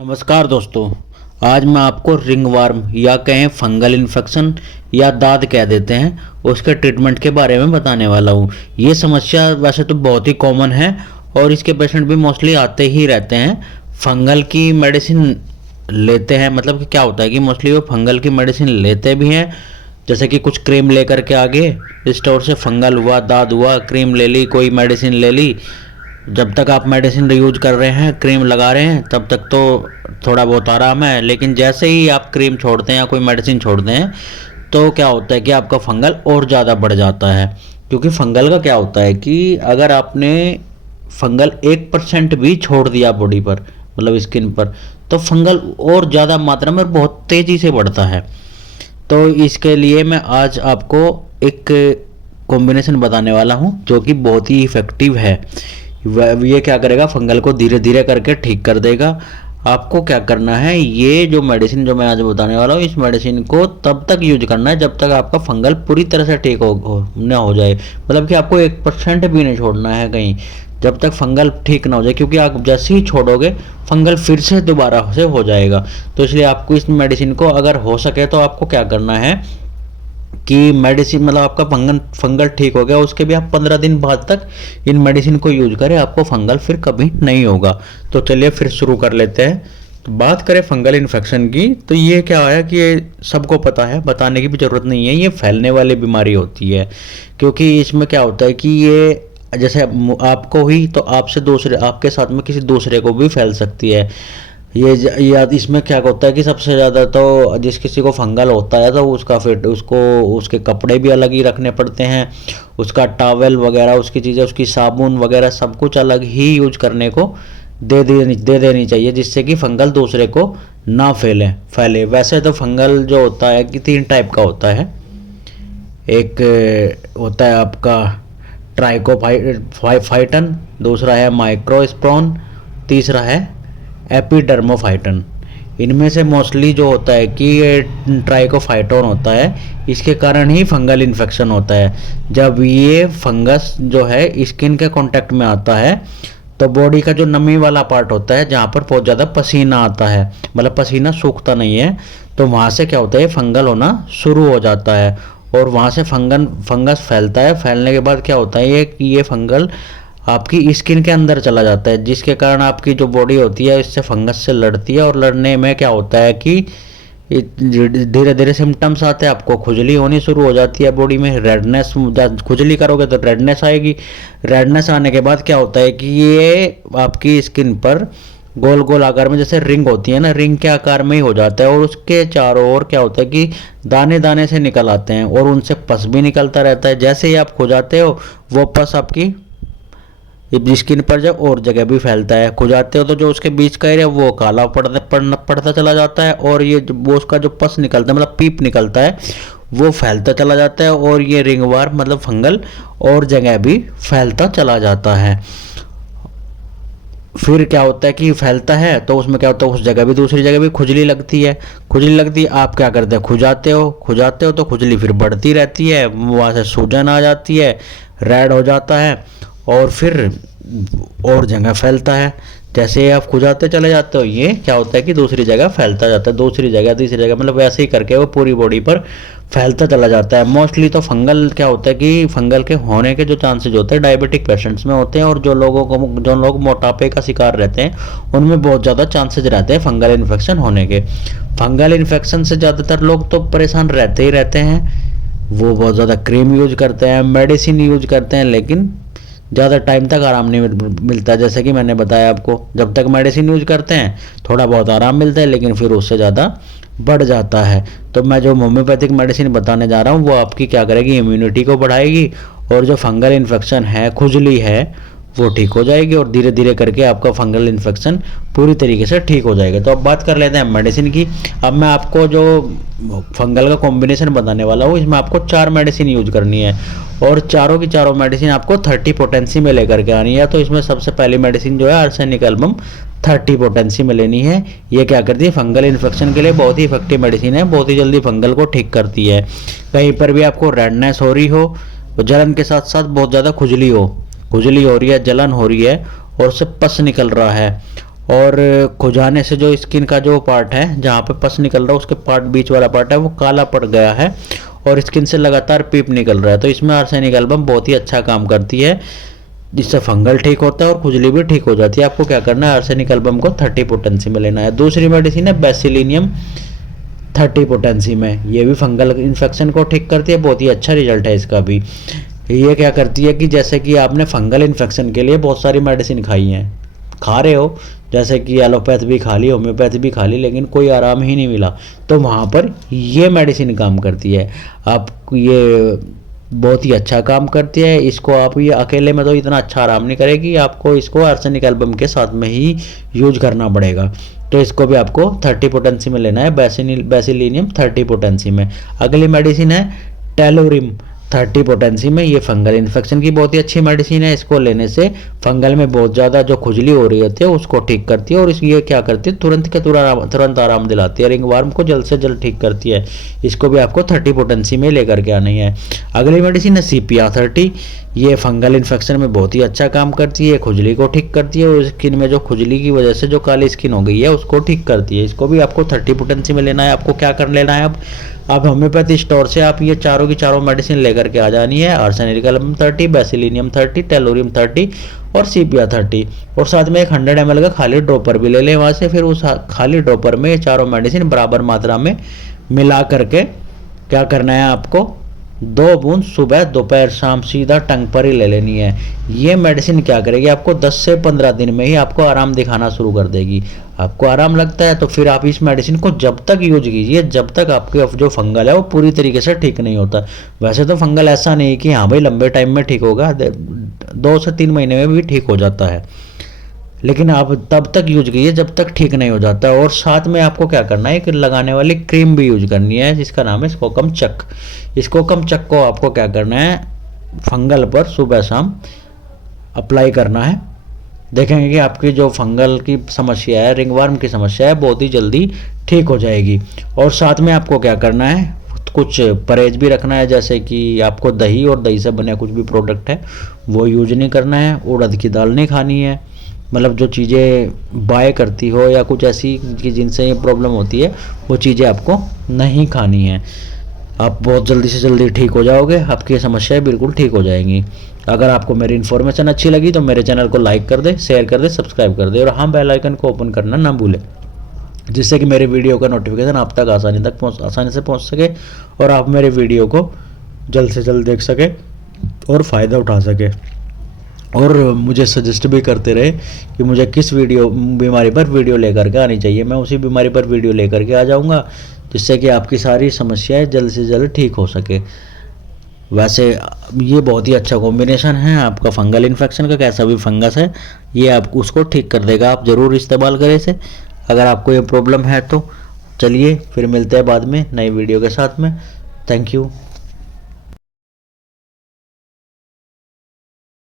नमस्कार दोस्तों। आज मैं आपको रिंगवर्म या कहें फंगल इन्फेक्शन या दाद कह देते हैं उसके ट्रीटमेंट के बारे में बताने वाला हूँ। ये समस्या वैसे तो बहुत ही कॉमन है और इसके पेशेंट भी मोस्टली आते ही रहते हैं। फंगल की मेडिसिन लेते हैं, मतलब कि क्या होता है कि मोस्टली वो फंगल की मेडिसिन लेते भी हैं। जैसे कि कुछ क्रीम लेकर के आगे स्टोर से फंगल हुआ, दाद हुआ, क्रीम ले ली, कोई मेडिसिन ले ली। जब तक आप मेडिसिन यूज कर रहे हैं, क्रीम लगा रहे हैं, तब तक तो थोड़ा बहुत आराम है। लेकिन जैसे ही आप क्रीम छोड़ते हैं या कोई मेडिसिन छोड़ते हैं तो क्या होता है कि आपका फंगल और ज़्यादा बढ़ जाता है। क्योंकि फंगल का क्या होता है कि अगर आपने फंगल 1% भी छोड़ दिया बॉडी पर, मतलब स्किन पर, तो फंगल और ज़्यादा मात्रा में और बहुत तेज़ी से बढ़ता है। तो इसके लिए मैं आज आपको एक कॉम्बिनेशन बताने वाला हूँ जो कि बहुत ही इफ़ेक्टिव है। ये क्या करेगा, फंगल को धीरे धीरे करके ठीक कर देगा। आपको क्या करना है, ये जो मेडिसिन जो मैं आज बताने वाला हूँ, इस मेडिसिन को तब तक यूज करना है जब तक आपका फंगल पूरी तरह से ठीक न हो जाए। मतलब कि आपको 1% भी नहीं छोड़ना है कहीं, जब तक फंगल ठीक ना हो जाए। क्योंकि आप जैसे ही छोड़ोगे फंगल फिर से दोबारा से हो जाएगा। तो इसलिए आपको इस मेडिसिन को अगर हो सके तो आपको क्या करना है कि मेडिसिन, मतलब आपका फंगल ठीक हो गया, उसके भी आप 15 दिन बाद तक इन मेडिसिन को यूज करें, आपको फंगल फिर कभी नहीं होगा। तो चलिए फिर शुरू कर लेते हैं। तो बात करें फंगल इन्फेक्शन की, तो ये क्या है कि ये सबको पता है, बताने की भी ज़रूरत नहीं है। ये फैलने वाली बीमारी होती है। क्योंकि इसमें क्या होता है कि ये जैसे आपको हुई तो आपसे दूसरे, आपके साथ में किसी दूसरे को भी फैल सकती है। ये इसमें क्या होता है कि सबसे ज़्यादा तो जिस किसी को फंगल होता है तो उसका फिर उसको उसके कपड़े भी अलग ही रखने पड़ते हैं, उसका टॉवेल वगैरह, उसकी चीज़ें, उसकी साबुन वगैरह सब कुछ अलग ही यूज करने को दे देनी चाहिए, जिससे कि फंगल दूसरे को ना फैले। वैसे तो फंगल जो होता है कि 3 टाइप का होता है। एक होता है आपका ट्राइकोफाइटन, दूसरा है माइक्रोस्पोरन, तीसरा है एपिडर्मोफाइटन। इनमें से मोस्टली जो होता है कि ये ट्राइकोफाइटोन होता है, इसके कारण ही फंगल इन्फेक्शन होता है। जब ये फंगस जो है स्किन के कांटेक्ट में आता है तो बॉडी का जो नमी वाला पार्ट होता है, जहाँ पर बहुत ज़्यादा पसीना आता है, मतलब पसीना सूखता नहीं है, तो वहाँ से क्या होता है, फंगल होना शुरू हो जाता है और वहाँ से फंगस फैलता है। फैलने के बाद क्या होता है ये फंगल आपकी स्किन के अंदर चला जाता है, जिसके कारण आपकी जो बॉडी होती है इससे फंगस से लड़ती है। और लड़ने में क्या होता है कि धीरे धीरे सिम्टम्स आते हैं। आपको खुजली होनी शुरू हो जाती है बॉडी में, रेडनेस, खुजली करोगे तो रेडनेस आएगी। रेडनेस आने के बाद क्या होता है कि ये आपकी स्किन पर गोल गोल आकार में, जैसे रिंग होती है ना, रिंग के आकार में ही हो जाता है। और उसके चारों ओर क्या होता है कि दाने दाने से निकल आते हैं और उनसे पस भी निकलता रहता है। जैसे ही आप खुजाते हो वो पस आपकी स्किन पर जब और जगह भी फैलता है। खुजाते हो तो जो उसके बीच का एरिया वो काला पड़ता चला जाता है और ये वो उसका जो पस निकलता है, मतलब पीप निकलता है, वो फैलता चला जाता है। और ये रिंगवर्म मतलब फंगल और जगह भी फैलता चला जाता है। फिर क्या होता है कि फैलता है तो उसमें क्या होता है, उस जगह भी दूसरी जगह भी खुजली लगती है। आप क्या करते हैं, खुजाते हो तो खुजली फिर बढ़ती रहती है, वहाँ से सूजन आ जाती है, रेड हो जाता है और फिर और जगह फैलता है। जैसे आप खुजाते चले जाते हो, ये क्या होता है कि दूसरी जगह फैलता जाता है, दूसरी जगह तीसरी जगह, मतलब वैसे ही करके वो पूरी बॉडी पर फैलता चला जाता है। मोस्टली तो फंगल क्या होता है कि फंगल के होने के जो चांसेस होते हैं डायबिटिक पेशेंट्स में होते हैं, और जो लोग मोटापे का शिकार रहते हैं उनमें बहुत ज़्यादा चांसेस रहते हैं फंगल इन्फेक्शन होने के। फंगल इन्फेक्शन से ज़्यादातर लोग तो परेशान रहते ही रहते हैं। वो बहुत ज़्यादा क्रीम यूज करते हैं, मेडिसिन यूज करते हैं, लेकिन ज़्यादा टाइम तक आराम नहीं मिलता। जैसे कि मैंने बताया आपको, जब तक मेडिसिन यूज करते हैं थोड़ा बहुत आराम मिलता है, लेकिन फिर उससे ज़्यादा बढ़ जाता है। तो मैं जो होम्योपैथिक मेडिसिन बताने जा रहा हूँ वो आपकी क्या करेगी, इम्यूनिटी को बढ़ाएगी और जो फंगल इन्फेक्शन है, खुजली है, वो ठीक हो जाएगी और धीरे धीरे करके आपका फंगल इन्फेक्शन पूरी तरीके से ठीक हो जाएगा। तो अब बात कर लेते हैं मेडिसिन की। अब मैं आपको जो फंगल का कॉम्बिनेशन बताने वाला हूँ, इसमें आपको 4 मेडिसिन यूज करनी है और चारों की चारों मेडिसिन आपको 30 पोटेंसी में लेकर के आनी है। तो इसमें सबसे पहली मेडिसिन जो है आर्सेनिक एल्बम 30 पोटेंसी में लेनी है। ये क्या करती है, फंगल इन्फेक्शन के लिए बहुत ही इफेक्टिव मेडिसिन है, बहुत ही जल्दी फंगल को ठीक करती है। कहीं पर भी आपको रेडनेस हो रही हो, जलन के साथ साथ बहुत ज़्यादा खुजली हो रही है, जलन हो रही है और उससे पस निकल रहा है और खुजाने से जो स्किन का जो पार्ट है जहाँ पे पस निकल रहा है उसके पार्ट बीच वाला पार्ट है वो काला पड़ गया है और स्किन से लगातार पीप निकल रहा है, तो इसमें आर्सेनिक एल्बम बहुत ही अच्छा काम करती है, जिससे फंगल ठीक होता है और खुजली भी ठीक हो जाती है। आपको क्या करना है, आर्सेनिक एल्बम को 30 पोटेंसी में लेना है। दूसरी मेडिसिन है बेसिलिनियम 30 पोटेंसी में, ये भी फंगल इन्फेक्शन को ठीक करती है, बहुत ही अच्छा रिजल्ट है इसका भी। ये क्या करती है कि जैसे कि आपने फंगल इन्फेक्शन के लिए बहुत सारी मेडिसिन खाई हैं, खा रहे हो, जैसे कि एलोपैथ भी खा ली, होम्योपैथ भी खा ली, लेकिन कोई आराम ही नहीं मिला, तो वहाँ पर ये मेडिसिन काम करती है। आप ये बहुत ही अच्छा काम करती है, इसको आप ये अकेले में तो इतना अच्छा आराम नहीं करेगी, आपको इसको आर्सेनिक एल्बम के साथ में ही यूज करना पड़ेगा। तो इसको भी आपको 30 पोटेंसी में लेना है, बेसिलिनियम 30 पोटेंसी में। अगली मेडिसिन है टेलोरिम 30 पोटेंसी में, ये फंगल इन्फेक्शन की बहुत ही अच्छी मेडिसिन है। इसको लेने से फंगल में बहुत ज़्यादा जो खुजली हो रही होती है उसको ठीक करती है और ये क्या करती है, तुरंत आराम दिलाती है, रिंगवर्म को जल्द से जल्द ठीक करती है। इसको भी आपको 30 पोटेंसी में लेकर के आनी है। अगली मेडिसिन है CPR 30, ये फंगल इन्फेक्शन में बहुत ही अच्छा काम करती है, खुजली को ठीक करती है और स्किन में जो खुजली की वजह से जो काली स्किन हो गई है उसको ठीक करती है। इसको भी आपको 30 पोटेंसी में लेना है। आपको क्या कर लेना है, अब होम्योपैथी स्टोर से आप ये चारों की चारों मेडिसिन लेकर के आ जानी है, आर्सेनिक एल्बम 30, बेसिलिनियम 30, टेलोरियम 30 और CPR 30, और साथ में एक 100 ml का खाली ड्रॉपर भी ले लें वहाँ से। फिर उस खाली ड्रॉपर में ये चारों मेडिसिन बराबर मात्रा में मिला करके क्या करना है, आपको 2 बूंद सुबह दोपहर शाम सीधा टंग पर ही ले लेनी है। ये मेडिसिन क्या करेगी, आपको 10 से 15 दिन में ही आपको आराम दिखाना शुरू कर देगी। आपको आराम लगता है तो फिर आप इस मेडिसिन को जब तक यूज कीजिए जब तक आपके जो फंगल है वो पूरी तरीके से ठीक नहीं होता। वैसे तो फंगल ऐसा नहीं कि हाँ भाई लंबे टाइम में ठीक होगा, 2 से 3 महीने में भी ठीक हो जाता है, लेकिन आप तब तक यूज कीजिए जब तक ठीक नहीं हो जाता। और साथ में आपको क्या करना है, एक लगाने वाली क्रीम भी यूज करनी है जिसका नाम है स्कोकम चक। स्कोकम चक को आपको क्या करना है, फंगल पर सुबह शाम अप्लाई करना है। देखेंगे कि आपकी जो फंगल की समस्या है, रिंगवर्म की समस्या है, बहुत ही जल्दी ठीक हो जाएगी। और साथ में आपको क्या करना है, कुछ परहेज भी रखना है, जैसे कि आपको दही और दही से बने कुछ भी प्रोडक्ट है वो यूज नहीं करना है, उड़द की दाल नहीं खानी है, मतलब जो चीज़ें बाय करती हो या कुछ ऐसी कि जिनसे ये प्रॉब्लम होती है वो चीज़ें आपको नहीं खानी है। आप बहुत जल्दी से जल्दी ठीक हो जाओगे, आपकी समस्याएं बिल्कुल ठीक हो जाएंगी। अगर आपको मेरी इन्फॉर्मेशन अच्छी लगी तो मेरे चैनल को लाइक कर दे, शेयर कर दे, सब्सक्राइब कर दे और हाँ बेल आइकन को ओपन करना ना भूलें, जिससे कि मेरे वीडियो का नोटिफिकेशन आप तक आसानी से पहुँच सके और आप मेरे वीडियो को जल्द से जल्द देख सके और फ़ायदा उठा सके। और मुझे सजेस्ट भी करते रहे कि मुझे किस बीमारी पर वीडियो लेकर के आनी चाहिए, मैं उसी बीमारी पर वीडियो लेकर के आ जाऊंगा, जिससे कि आपकी सारी समस्याएं जल्द से जल्द ठीक हो सके। वैसे ये बहुत ही अच्छा कॉम्बिनेशन है, आपका फंगल इन्फेक्शन का कैसा भी फंगस है ये आप उसको ठीक कर देगा। आप ज़रूर इस्तेमाल करें इसे अगर आपको ये प्रॉब्लम है तो। चलिए फिर मिलते हैं बाद में नई वीडियो के साथ में। Thank you.